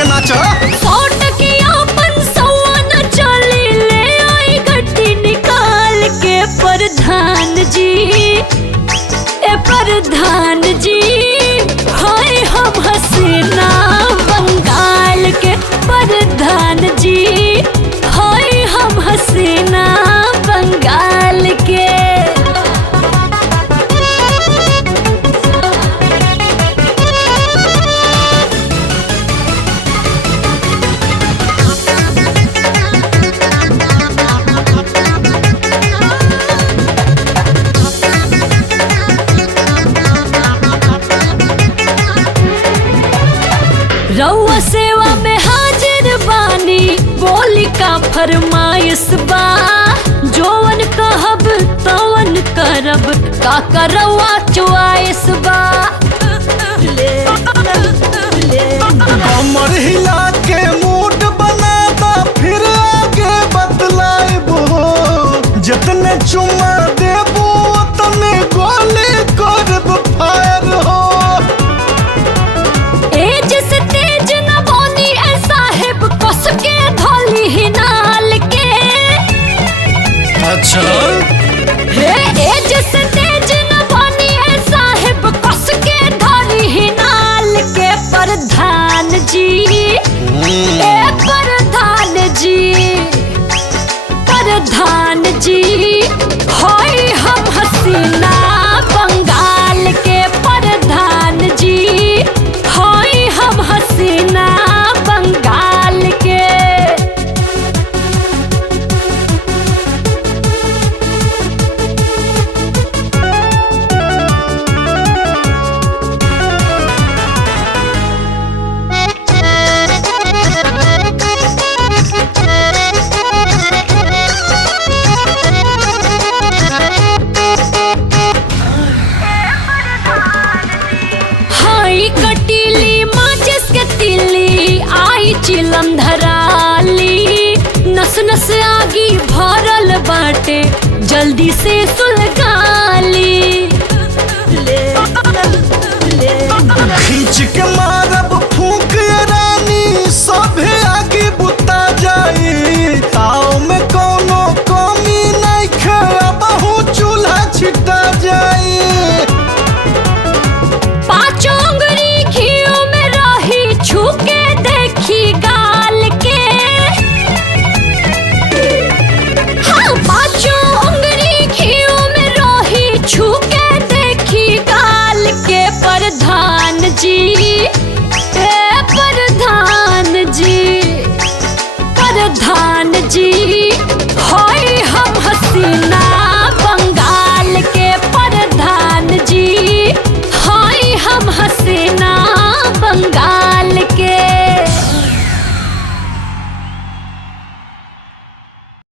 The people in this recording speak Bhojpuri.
के नाच। फोट के अपन सौआ न चली ले आई गड्डी निकाल के प्रधान जी, ए प्रधान जी हाय हम हसीना बंगाल के प्रधान जी, हाय हम हसीना बंगाल के। रउआ सेवा में हाजिर बानी, बोली का फरमाइश बा, जोवन कहब तवन करब, का करवा चुआइस बा। कमर हिला के मूड बनाता फिर आगे बतलाइबो, जितने चुमा देबो उतने गोली करब फायर हो। एज से तेज न बोनी ए साहेब, कस के धोली ही नाल के। अच्छा हे एज से तेज न बोनी ए साहेब, कस के धोली ही नाल के। प्रधान जी ए प्रधान जी, प्रधान जी हाय हम हसीना बंगाल के प्रधान जी, हाय हम हसीना बंगाल के। हाय कटीली माचिस के तिल्ली, आई चिलम धराली, नस नस आगी भरल बाटे, जल्दी से सुलगाली। खींच के मार